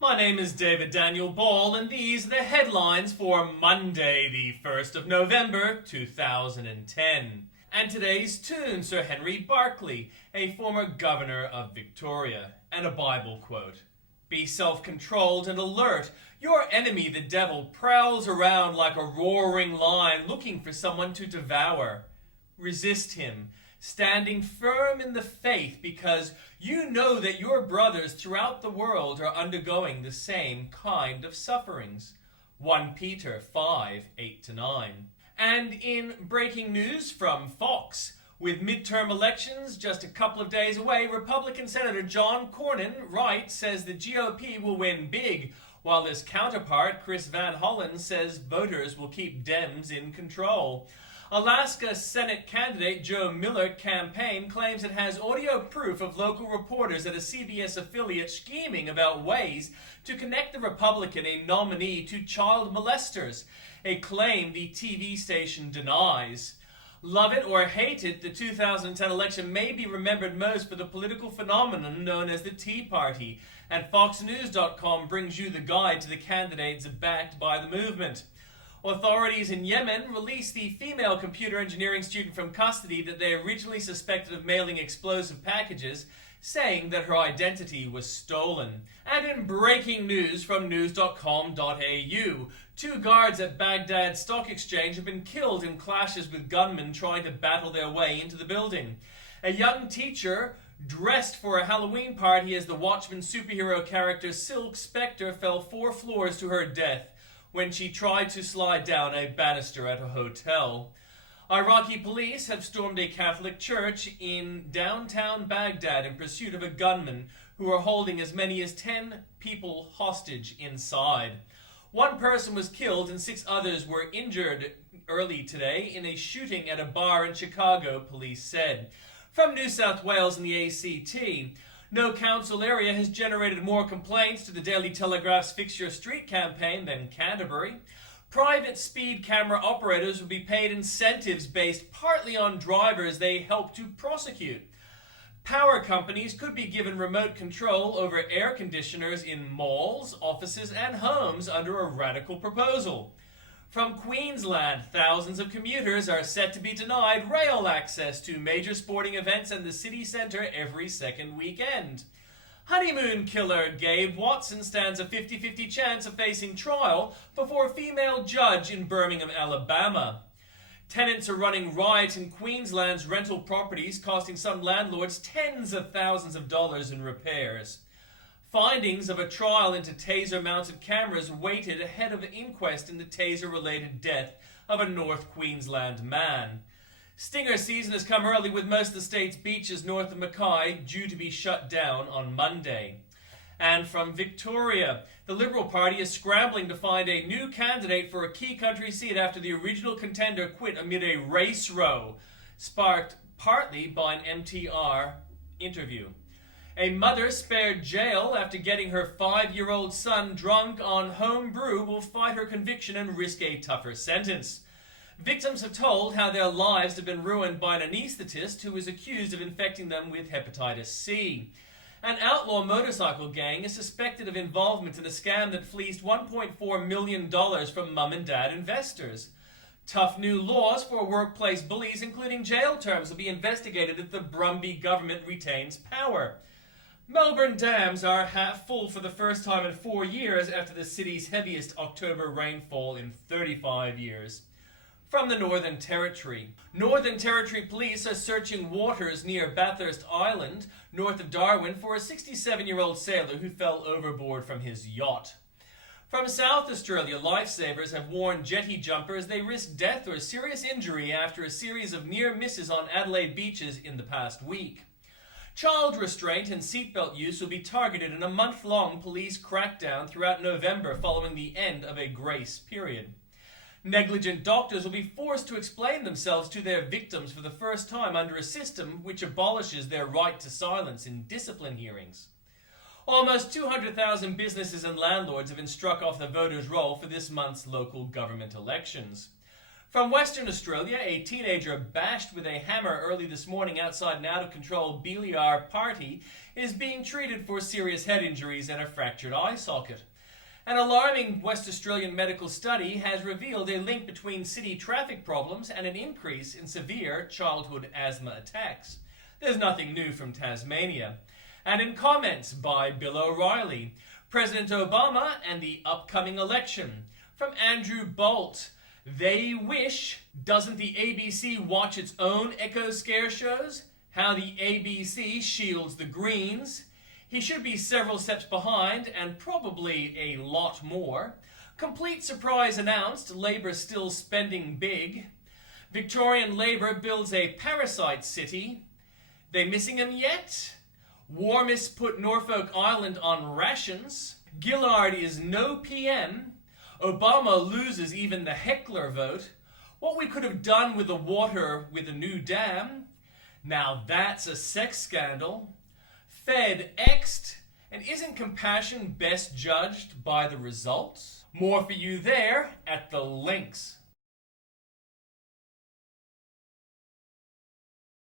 My name is David Daniel Ball, and these are the headlines for Monday, the 1st of November, 2010. And today's tune, Sir Henry Berkeley, a former governor of Victoria, and a Bible quote. Be self-controlled and alert. Your enemy, the devil, prowls around like a roaring lion looking for someone to devour. Resist him, standing firm in the faith, because you know that your brothers throughout the world are undergoing the same kind of sufferings. 1 Peter 5:8-9. And in breaking news from Fox, with midterm elections just a couple of days away, Republican Senator John Cornyn Wright says the GOP will win big, while his counterpart, Chris Van Hollen, says voters will keep Dems in control. Alaska Senate candidate Joe Miller campaign claims it has audio proof of local reporters at a CBS affiliate scheming about ways to connect the Republican, a nominee, to child molesters, a claim the TV station denies. Love it or hate it, the 2010 election may be remembered most for the political phenomenon known as the Tea Party, and FoxNews.com brings you the guide to the candidates backed by the movement. Authorities in Yemen released the female computer engineering student from custody that they originally suspected of mailing explosive packages, saying that her identity was stolen. And in breaking news from news.com.au, 2 guards at Baghdad Stock Exchange have been killed in clashes with gunmen trying to battle their way into the building. A young teacher dressed for a Halloween party as the Watchmen superhero character Silk Spectre fell 4 floors to her death when she tried to slide down a banister at a hotel. Iraqi police have stormed a Catholic church in downtown Baghdad in pursuit of a gunman who are holding as many as 10 people hostage inside. 1 person was killed and 6 others were injured early today in a shooting at a bar in Chicago, police said. From New South Wales and the ACT, no council area has generated more complaints to the Daily Telegraph's Fix Your Street campaign than Canterbury. Private speed camera operators will be paid incentives based partly on drivers they help to prosecute. Power companies could be given remote control over air conditioners in malls, offices, and homes under a radical proposal. From Queensland, thousands of commuters are set to be denied rail access to major sporting events and the city centre every second weekend. Honeymoon killer Gabe Watson stands a 50-50 chance of facing trial before a female judge in Birmingham, Alabama. Tenants are running riot in Queensland's rental properties, costing some landlords tens of thousands of dollars in repairs. Findings of a trial into taser-mounted cameras waited ahead of an inquest in the taser-related death of a North Queensland man. Stinger season has come early, with most of the state's beaches north of Mackay due to be shut down on Monday. And from Victoria, the Liberal Party is scrambling to find a new candidate for a key country seat after the original contender quit amid a race row, sparked partly by an MTR interview. A mother spared jail after getting her 5-year-old son drunk on home brew will fight her conviction and risk a tougher sentence. Victims have told how their lives have been ruined by an anaesthetist who was accused of infecting them with hepatitis C. An outlaw motorcycle gang is suspected of involvement in a scam that fleeced $1.4 million from mum and dad investors. Tough new laws for workplace bullies, including jail terms, will be investigated if the Brumby government retains power. Melbourne dams are half full for the first time in 4 years after the city's heaviest October rainfall in 35 years. From the Northern Territory. Northern Territory police are searching waters near Bathurst Island, north of Darwin, for a 67-year-old sailor who fell overboard from his yacht. From South Australia, lifesavers have warned jetty jumpers they risk death or serious injury after a series of near misses on Adelaide beaches in the past week. Child restraint and seatbelt use will be targeted in a month-long police crackdown throughout November following the end of a grace period. Negligent doctors will be forced to explain themselves to their victims for the first time under a system which abolishes their right to silence in discipline hearings. Almost 200,000 businesses and landlords have been struck off the voters' roll for this month's local government elections. From Western Australia, a teenager bashed with a hammer early this morning outside an out-of-control Beliar party is being treated for serious head injuries and a fractured eye socket. An alarming West Australian medical study has revealed a link between city traffic problems and an increase in severe childhood asthma attacks. There's nothing new from Tasmania. And in comments by Bill O'Reilly, President Obama and the upcoming election. From Andrew Bolt, they wish, doesn't the ABC watch its own Echo Scare shows? How the ABC shields the Greens. He should be several steps behind, and probably a lot more. Complete surprise announced, Labour still spending big. Victorian Labour builds a parasite city. They missing him yet? Warmists put Norfolk Island on rations. Gillard is no PM. Obama loses even the heckler vote. What we could have done with the water with a new dam. Now that's a sex scandal. Fed X'd, and isn't compassion best judged by the results? More for you there at the links.